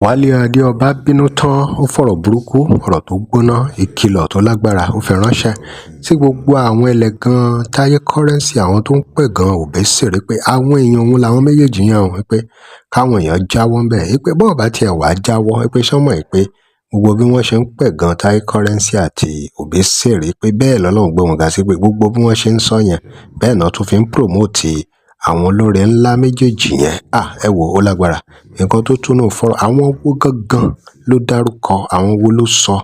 Wálé Adéọba bínú tán, ó fọ̀rọ̀ burúkú, ọ̀rọ̀ tó gbóná, ìkìlọ̀ tó lágbára ó fi ránṣẹ́ sí gbogbo àwọn ẹlẹ́gàn Taye Currency, àwọn tó ń pẹ̀gàn Obesere pé àwọn èèyàn òun làwọn méjèèjì yẹn hàn pé káwọn èèyàn jáwọ́ ńbẹ̀ pé bọ́ọ̀ bá tiẹ̀ wá jáwọ́ pé sọ́mọ̀ pé gbogbo bí wọ́n ṣe ń pẹ̀gàn Taye Currency àti Obesere pé bẹ́ẹ̀ lọ́lọ́run gbé wọn ga sí pé gbogbo bí wọ́n ṣe ń sọ yẹn bẹ́ẹ̀ náà tún fi ń promote àwọn olórin ńlá méjèèjì yẹn. Ẹ wò ó lágbára nǹkan tó túnú fọ́rọ̀. Àwọn wo gangan ló dárúkọ, àwọn wo ló sọ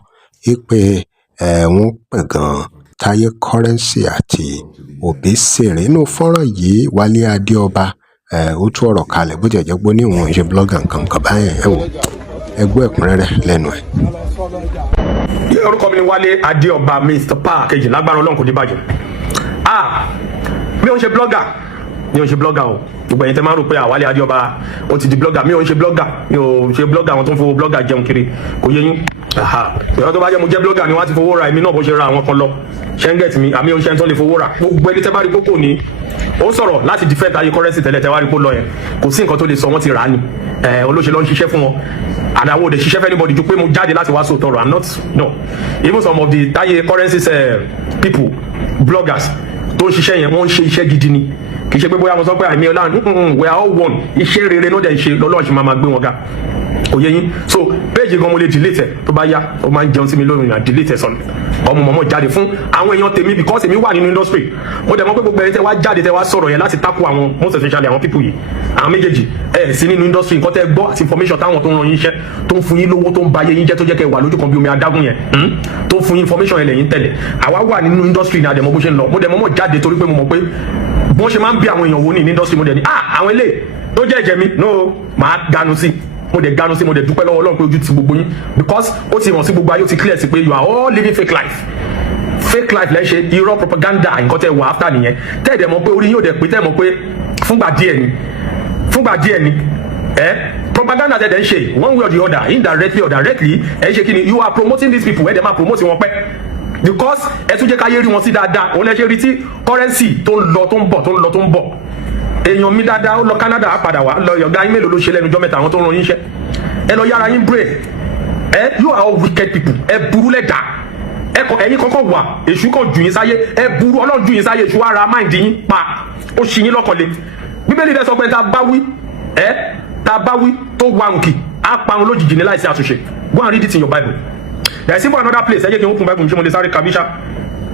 pé wọ́n pẹ̀gàn Taye Currency àti Obesere nínú fọ́nrán yìí? Wálé Adéọba ó tú ọ̀rọ̀ kalẹ̀ bó jẹ́ pé ní òun ṣe blogger nǹkan báyẹn. Ẹ wò ẹgbẹ́ ẹ̀kúnrẹ́rẹ́ lẹ́nu ẹ̀. Orúkọ mi ni Wálé Adéọba Mr. Pa kejì lágbára Ọlọ́run kò ní bàjẹ́. Mi ò ń ṣe blogger, mi ò ń ṣe blogger o. Gbogbo ẹ̀yin tẹ́ máa ń rò pé Wálé Adéọba ó ti di blogger. Mi ò ń ṣe blogger, mi ò ṣe blogger àwọn tó ń fowó blogger jẹun kiri, kò yé yín. Ìyá tó bá jẹ́ mo jẹ́ blogger ni wọ́n á ti fowó ra èmi náà bó ṣe ra àwọn kan lọ. Ṣẹ́ńgẹ̀tì mi, àmì oúnjẹ tó lè fowó ra. Gbogbo ẹni tẹ́ bá rí kókó ni ó sọ̀rọ̀ láti defend Taye Currency tẹ́lẹ̀ tẹ́ wá rí kó lọ yẹn. Kò sí nǹkan tó lè sọ wọ́n ti rà á ni. Olóṣèlú ń ṣiṣẹ́ fún wọn. And I would ṣiṣẹ́ fẹ́ anybody ju pé mo jáde láti wá sóòótọ́ ọ̀rọ̀. I'm not, no. Even some of the Taye Currency people, bloggers tó ń ṣiṣẹ́ yẹn wọ́n ń ṣe iṣẹ́ gidi ni. Kì í ṣe pé bóyá mo sọ pé àìmí ọlá we are all one. Iṣẹ́ rere ló dẹ̀ ń ṣe lọ́lọ́ọ̀ṣì máa gbé wọn ga. Kò yé yín. So péèjì gan mo lè delete ẹ̀ tó bá yá ó máa ń jẹun sí mi lórí ìrìn delete ẹ̀ sọnù. Ọmọ mọ̀mọ́ jáde fún àwọn èèyàn tèmi because èmi wà nínú industry. Mo dẹ̀ mọ̀ pé gbogbo ẹni tẹ́ wá jáde tẹ́ wá sọ̀rọ̀ yẹn láti tako àwọn most especially àwọn people yìí. Àwọn méjèèjì sí nínú industry nǹkan tẹ́ gbọ́ àti information táwọn tó ń ran yín iṣẹ́ tó ń fún yín lówó tó ń ba ayé yín jẹ́ tó jẹ́ kẹ́ wà lójú kan bí omi adágún yẹn tó ń fún yín information yẹn lẹ́yìn tẹ̀lé. Àwa wà nínú industry ní àdẹ̀mọ́ bó ṣe ń lọ. Mo dẹ̀ mọ̀ jáde torí pé mo mọ̀ pé bọ́n ṣe máa ń bí àwọn èèyàn wò ní industry mo dẹ̀ ní àwọn eléyìí tó jẹ́ ẹ̀jẹ̀ mi no máa ganu sí mo dẹ̀ ganu sí mo dẹ̀ dúpẹ́ lọ́wọ́ Ọlọ́run pé ojú ti gbogbo yín because ó ti hàn sí gbogbo ayé ó ti clear sí pé you are all living fake life lẹ́ ṣe irọ́ propaganda nǹkan tẹ́ wà after nìyẹn tẹ́ dẹ̀ mọ̀ pé orí yín ò dẹ̀ pé tẹ́ mọ̀ pé fúngbà díẹ̀ ni propaganda tẹ́ dẹ̀ ń ṣe one way or the other indirectly or directly ṣe kí ni you are promoting these people dẹ̀ máa promote wọn pẹ́ because ẹ tún jẹ́ káyé rí wọn sí dáadáa òun lẹ ṣe rí tí Currency tó ń lọ tó ń bọ̀ èèyàn mi dáadáa ó lọ Canada á padà wá lọ ọ̀gá yín mélòó ló ṣe lẹ́nu ọjọ́ mẹ́ta àwọn tó ń ran yín iṣẹ́ ẹ lọ yára yín brain you are all wicked people ẹ burú lẹ́dà ẹ̀yin kankan wà èṣù kan jù yín sáyé ẹ burú Ọlọ́run jù yín sáyé èṣù ara mind yín pa ó ṣì yín lọ́kànlé Bíbélì dẹ̀ sọ pé tá a bá wí tó wà nkì á parun lójijì ní láìsí àtúnṣe go and read it in your Bible. There is even another place. I just open Bible.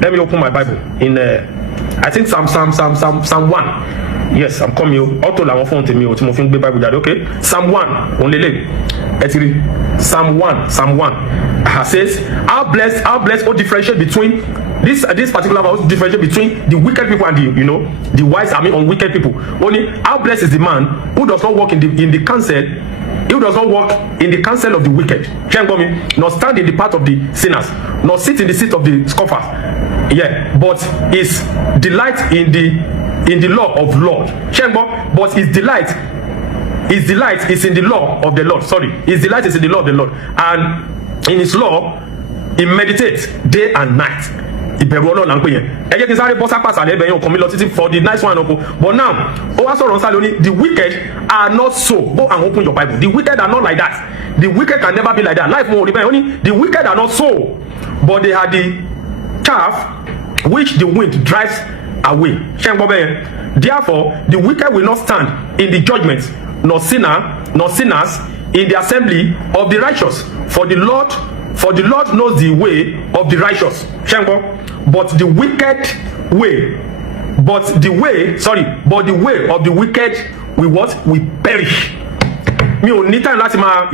Let me open my Bible in I think Psalm 1. Yes, I'm coming. Auto la phone to me. Bible. Okay. Psalm 1. Only Psalm 1. Says, how blessed or differentiate between this particular verse differentiate between the wicked people and the wise. I mean, on wicked people. Only how blessed is the man who does not walk in the counsel. He does not walk in the counsel of the wicked, nor stand in the path of the sinners, nor sit in the seat of the scoffers. But his delight in the law of the Lord. But his delight is in the law of the Lord. His delight is in the law of the Lord, and in his law he meditates day and night. Ìbẹ̀rù Ọlọ́run là ń pè yẹn. Ẹ jẹ́ kí n sáré bọ́ sápàsà lẹ́bẹ̀ẹ́ yẹn ọkàn mi lọ títí for the nice one ọkọ. But now ó wá sọ̀rọ̀ nsàlẹ̀ oní the wicked are not so. Go and open your Bible. The wicked are not like that. The wicked can never be like that. Life wọn ò rí bẹ́ẹ̀ only the wicked are not so, but they are the chaff which the wind drives away. Ṣé ń gbọ́ bẹ́ẹ̀? Therefore the wicked will not stand in the judgment, nor sinners in the assembly of the righteous. For the Lord knows the way of the righteous. But the way of the wicked will what? Will perish. Mi ò ní time láti máa,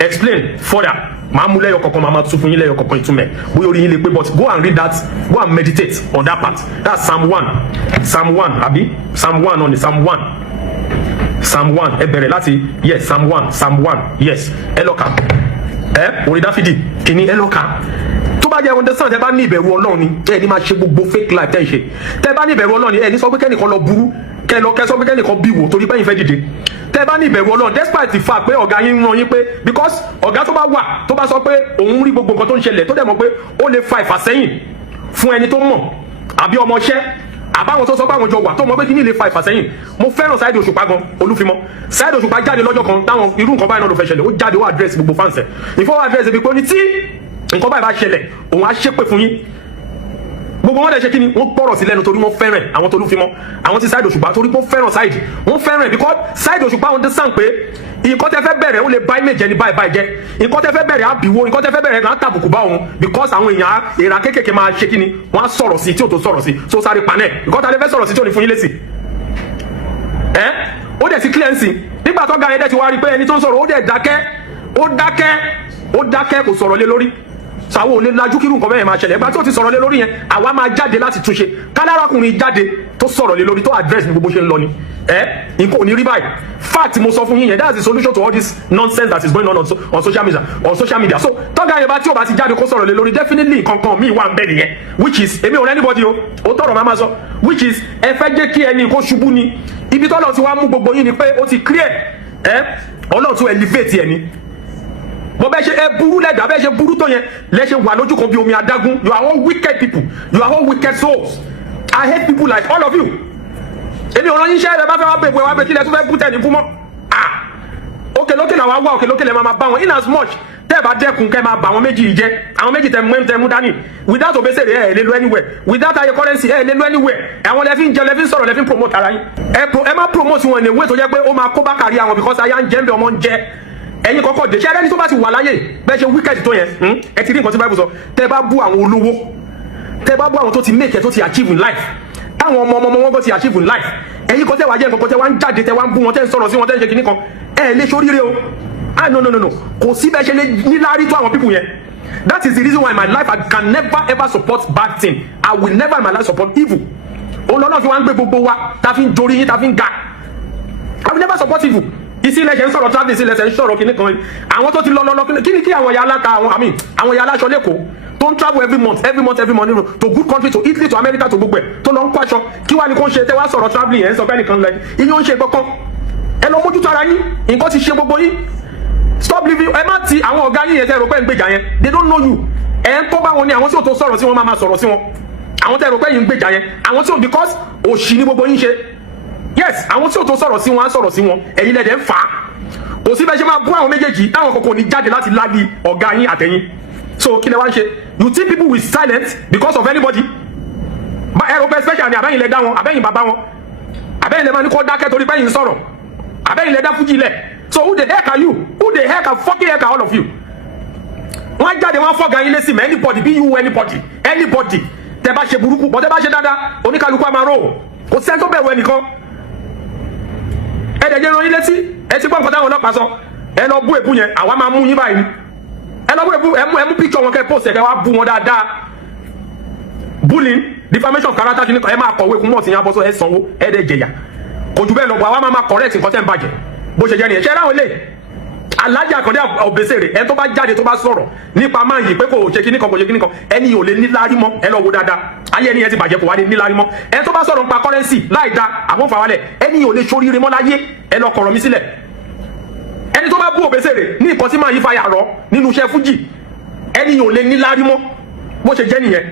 explain further. Màá mú lẹ́yọ̀ kọ̀ọ̀kan, màá tún fún yín lẹ́yọ̀ kọ̀ọ̀kan ìtumọ̀. Bóyá orí yín lè pé, but go and read that. Go and meditate on that part. That's Psalm 1. Psalm 1, àbí? Psalm 1 on the Psalm 1. Psalm 1. Ẹ bẹ̀rẹ̀ láti, yes, Psalm 1. Yes. Ẹ lọ kà. Orí Dáfídì kìíní ẹ lọ kà. Tó bá jẹ́ understand tẹ́ bá ní ìbẹ̀rù Ọlọ́run ni ẹ ní máa ṣe gbogbo fake life tẹ́ ń ṣe. Tẹ́ bá ní ìbẹ̀rù Ọlọ́run ni ẹ ní sọ pé kẹ́nìkan lọ burú kẹ́ sọ pé kẹ́nìkan bí wò torí pé yín fẹ́ dìde. Tẹ́ bá ní ìbẹ̀rù Ọlọ́run despite the fact pé ọ̀gá yín ràn yín pé because ọ̀gá tó bá wà tó bá sọ pé òun rí gbogbo nǹkan tó ń ṣẹlẹ̀ tó dẹ̀ mọ̀ pé ó lè fa ìfàsẹ́yìn fún ẹni tó mọ̀ àbí ọmọọṣẹ́ àbáwọn tó sọ pé àwọn jọ wà tó mọ pé kí ní lè fa ìfàsẹ́yìn. Mo fẹ́ràn Saheed Osupa gan, Olúfimọ́. Saheed Osupa jáde lọ́jọ́ kan táwọn irú nǹkan báyìí náà ló fẹ́ ṣẹlẹ̀, ó jáde ó address gbogbo fans ẹ̀. Ìfọwọ́ address ibi pé ó ní tí nǹkan báyìí bá ṣẹlẹ̀ òun á ṣépè fún yín. Gbogbo wọn dẹ̀ ṣe kí ni wọ́n gbọ́rọ̀ sí lẹ́nu torí wọ́n fẹ́ràn àwọn tó Olúfimọ́, àwọn tí Saheed Osupa torí pé wọ́n fẹ́ràn Saheed, wọ́n fẹ́ràn because Saheed Osupa understand pé nǹkan tẹ́ fẹ́ bẹ̀rẹ̀ ó lè bá image ẹni báyìí jẹ́, nǹkan tẹ́ fẹ́ bẹ̀rẹ̀ á bìwó, nǹkan tẹ́ fẹ́ bẹ̀rẹ̀ á tàbùkù bá òun because àwọn èèyàn èèrà kéékèèké máa ṣe kí ni wọ́n á sọ̀rọ̀ sí tí ò tó sọ̀rọ̀ sí so sáré panẹ́ nǹkan tá a lè fẹ́ sọ̀rọ̀ sí tí ò ní fún yín lésì. Ó dẹ̀ ti cleansing nígbà tó ga yẹn dẹ̀ ti wá rí pé ẹni tó ń sọ̀rọ̀ ó dẹ̀ dákẹ́ kò sọ̀rọ̀ lé lórí sàwọ́ ò lè lajú kírun nǹkan bẹ́ẹ̀ máa ṣẹlẹ̀ ẹgbà tó ti sọ̀rọ̀ lé lórí yẹn àwa máa jáde láti túnṣe kálárakùnrin jáde tó sọ̀rọ̀ lé lórí tó address ní gbogbo ṣe ń lọ ni nǹkan ò ní rí báyìí fact mo sọ fún yín yẹn that's the solution to all this nonsense that is going on social media so tọ́gà yẹn bá tí ò bá ti jáde kó sọ̀rọ̀ lé lórí definitely nǹkan kan míì wà ń bẹ nìyẹn which is èmi ò rẹ́ anybody o tọrọ máa máa sọ which is ẹ fẹ́ jẹ́ kí ẹni kó ṣubú ni ibi tọ́lọ̀ ti wá mú gbogbo yín ni pé ó ti clear ọlọ́run tún elevate ẹni bọ́ bẹ́ẹ̀ ṣe ẹ burú lẹ́dà bẹ́ẹ̀ ṣe burú tó yẹn lẹ́ṣẹ̀ wà lójú kan bí omi adágún you are all wicked people you are all wicked souls I hate people like all of you èmi ò rán yín iṣẹ́ rẹ bá fẹ́ wá bèbè wá bẹ kílẹ̀ tó fẹ́ bú tẹ̀lé fún mọ́ òkè lókè làwọn wá òkè lókè lẹ́ máa bá wọn in as much tẹ́ ẹ bá dẹ́kun kẹ́ máa bà àwọn méjì yìí jẹ́ àwọn méjì tẹ́ mú dání without Obesere ẹ̀ lè lo anywhere without Taye currency ẹ̀ lè lo anywhere àwọn lẹ́fí ń jẹ lẹ́fí ń sọ̀rọ̀ lẹ́fí ń promote ara yín ẹ má promote wọn ní ìwé tó jẹ́ pé ó máa kó bá kárí àwọn because aya ń jẹ́ ń bẹ ọmọ ń jẹ́ ẹ̀yin kọ́kọ́ dé ṣé ẹni tó bá ti wà láyé bẹ́ẹ̀ ṣe wicked tó yẹn ẹ ti rí nǹkan tí Bible sọ tẹ́ bá bú àwọn olówó tẹ́ bá bú àwọn tó ti make tó ti achieve in life táwọn ọmọ wọn gbọ́ ti achieve in life ẹ̀yin kan tẹ́ wá jẹ́ nǹkan tẹ́ wá ń jáde tẹ́ wá ń bú wọn tẹ́ ń sọ̀rọ̀ sí wọn tẹ́ ń ṣe kinní kan ẹ lè ṣoríire o no kò sí bẹ́ẹ̀ ṣe lè níláárí tó àwọn people yẹn that is the reason why in my life I can never ever support bad thing I will never in my life support evil òun lọ́nà fi wá ń gbé gbogbo wa ta fi ń dorí yín ta fi ń ga I will never support evil isi ilẹ̀ ń sọ̀rọ̀ travel isi ilẹ̀ ń sọ̀rọ̀ kìnnì kan àwọn tó ti lọ kí ni kí àwọn ìyá aláta àwọn ìyá aláṣọ lẹ́kọ̀ọ́ tó ń travel every month to good country to Italy to America to gbogbo ẹ̀ tó lọ ń kó aṣọ kí wàá ní kó ń ṣe tẹ́ wá sọ̀rọ̀ travelling ẹ̀ ń sọ pé nìkan lẹ iye ó ń ṣe kankan ẹ lọ mójútó ara yín nǹkan ti ṣe gbogbo yín stop living ẹ má ti àwọn ọ̀gá yín yẹn tẹ́ rò pé ń gbèjà yẹn they don't know you ẹ̀ ń kó bá wọn ní àwọn tí ò tó sọ̀rọ̀ sí wọn máa sọ̀rọ̀ sí wọn àwọn tẹ́ rò pé yín ń gbèjà yẹn àwọn tí ò because òṣì ní gbogbo yín ṣe yes àwọn tí ò tó sọ̀rọ̀ sí wọn á sọ̀rọ̀ sí wọn ẹ̀yin lẹ́dẹ̀ ń fà á kò sí bẹ́ẹ̀ ṣe máa bú àwọn méjèèjì táwọn kòkò ní jáde láti ládi ọ̀gá yín àtẹ̀yìn so kí lẹ wá ń ṣe you think people will silent because of anybody ẹ̀rọ bẹ́ẹ̀ special ni àbẹ́yìn lẹ dá wọn àbẹ́yìn bàbá wọn àbẹ́yìn lẹ máa ní kó dákẹ́ torí bẹ́yìn sọ̀rọ̀ àbẹ́yìn lẹ dá fújì lẹ̀ so who the heck are you who the heck are fucking heck are all of you wọ́n jáde wọ́n fọ́gà yín lẹ́sìn mẹ́ anybody bí you anybody tẹ bá ṣe burúkú bọ́ tẹ bá ṣe dáadáa oníkálukú á máa rò kò sẹ́ni tó bẹ̀rù ẹnìkan ẹ̀ẹ́dẹ̀jẹ̀ rán yín létí ẹ ti gbọ́ nǹkan táwọn ọlọ́pàá sọ ẹ lọ bú èbú yẹn àwa máa mú yín báyìí ẹ lọ bú èbú ẹ mú picture wọn kẹ post ẹ kẹ wá bú wọn dáadáa bullying defamation of character kìíní kan ẹ máa kọ̀wé kún mọ̀ sí yín abọ́sọ ẹ sanwó ẹ dẹ̀ jẹ̀yà kò jù bẹ́ẹ̀ lọ bọ̀ àwa máa correct nǹkan tẹ́ ń bàjẹ́ bó ṣe jẹ́ nìyẹn ṣe ráwọn ilé Alhaji Akande Obesere ẹ tó bá jáde tó bá sọ̀rọ̀ nípa máa yìí pé kò ṣe kíní kan ẹni yóò lè níláárí mọ́ ẹ lọ wo dáadáa ayé ẹni yẹn ti bàjẹ́ kò wá lè níláárí mọ́ ẹ tó bá sọ̀rọ̀ nípa currency láì da àbọ̀nfàwálẹ̀ ẹni yóò lè ṣoríire mọ́ láyé ẹ lọ kọ̀rọ̀ mi sílẹ̀ ẹni tó bá bú Obesere ní nǹkan tí máa yí fàyà rọ nínú iṣẹ́ fújì ẹni yóò lè níláárí mọ́ bó ṣe jẹ́ nìyẹn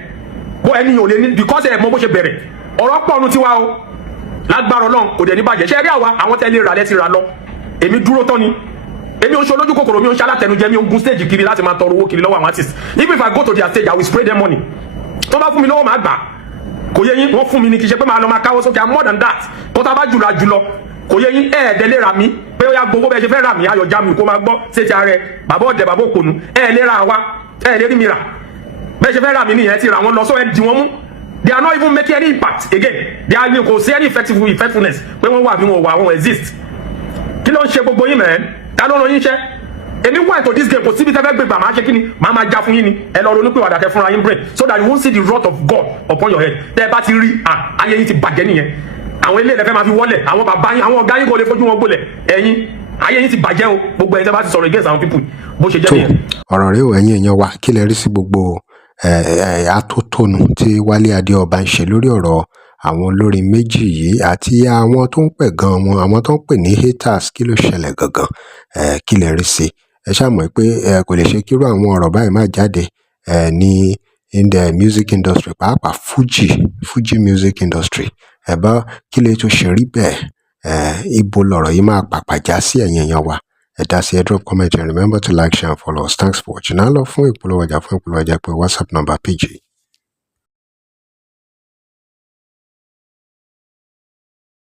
bó ẹni yóò lè ní because ẹ mọ bó ṣe bẹ̀rẹ̀ ọ̀rọ̀ pọ̀ nu tiwa o lágbára Ọlọ́run kò dẹ̀ ní bàjẹ́ ṣe rí àwọn tẹ́lẹ̀ rà lẹ́ti rà lọ èmi dúró tán ni èmi ò ń ṣe olójú kòkòrò mi ò ń ṣe alátẹnujẹ mi ò ń gun stage kiri láti máa tọrọ owó kiri lọ́wọ́ àwọn artist even if I go to their stage I will spray them money tó bá fún mi lọ́wọ́ máa gbà kò yẹ yín wọ́n fún mi ní kì í ṣe pé máa lọ máa káwọ́ sókè I'm more than that kó tá a bá jùlọ kò yẹ yín ẹ̀ẹ́dẹ̀ lè rà mí pé ó yá gbogbo bẹ́ẹ̀ ṣe fẹ́ rà mí ayọ̀ já mi kó máa gbọ́ sétí ààrẹ bàbá ọ̀dẹ̀ bàbá òkònú lè ra wa lè rí mi rà bẹ́ẹ̀ ṣe fẹ́ rà mí nìyẹn ti rà wọ́n lọ sọ ẹ dì wọ́n mú they are not even making any impact again they are kò sí any effectiveness pé wọ́n wà bí wọ́n wà wọ́n exist kí ló ń ṣe gbogbo yín mẹ́rin ta ló ń ran yín ṣẹ́ èmi wà into this game kò síbi tẹ́fẹ́ gbé gbà máa ṣe kí ni máa já fún yín ni ẹ lọ ronú pé wàdà kẹ fúnra yín brain so that you won't see the wrath of God upon your head tẹ́ ẹ bá ti rí ayé yín ti bàjẹ́ nìyẹn àwọn ilé ìlẹ́fẹ́ máa fi wọlé àwọn bàbá yín àwọn ọ̀gá yín kò lè fojú wọn gbólẹ̀ ẹ̀yin ayé yín ti bàjẹ́ o gbogbo ẹ̀yin tẹ́ bá ti sọ̀rọ̀ against àwọn people bó ṣe jẹ́ nìyẹn. ọ̀rọ̀ rẹ̀ ò ẹ̀yin èèyàn wa kí lẹ rí sí gbogbo atótónu tí Wálé Adéọba ń ṣe lórí ọ̀rọ̀ àwọn olórin méjì yìí àti àwọn tó ń pè gan wọn àwọn tó ń pè ní haters kí ló ṣẹlẹ̀ gangan kí lè rí sí ẹ ṣàmọ̀ pé kò lè ṣe kírú àwọn ọ̀rọ̀ báyìí má jáde ní in the music industry, pàápàá Fuji music industry. Ẹ bá kí lè tó ṣe rí bẹ́ẹ̀, ibo lọ̀rọ̀ yìí máa pàpà já sí ẹ̀yin èèyàn wa. Ẹ dá sí ẹ drop comment and remember to like, share and follow us. Thanks for watching. Á lọ fún ìpolówó ọjà pé WhatsApp number PG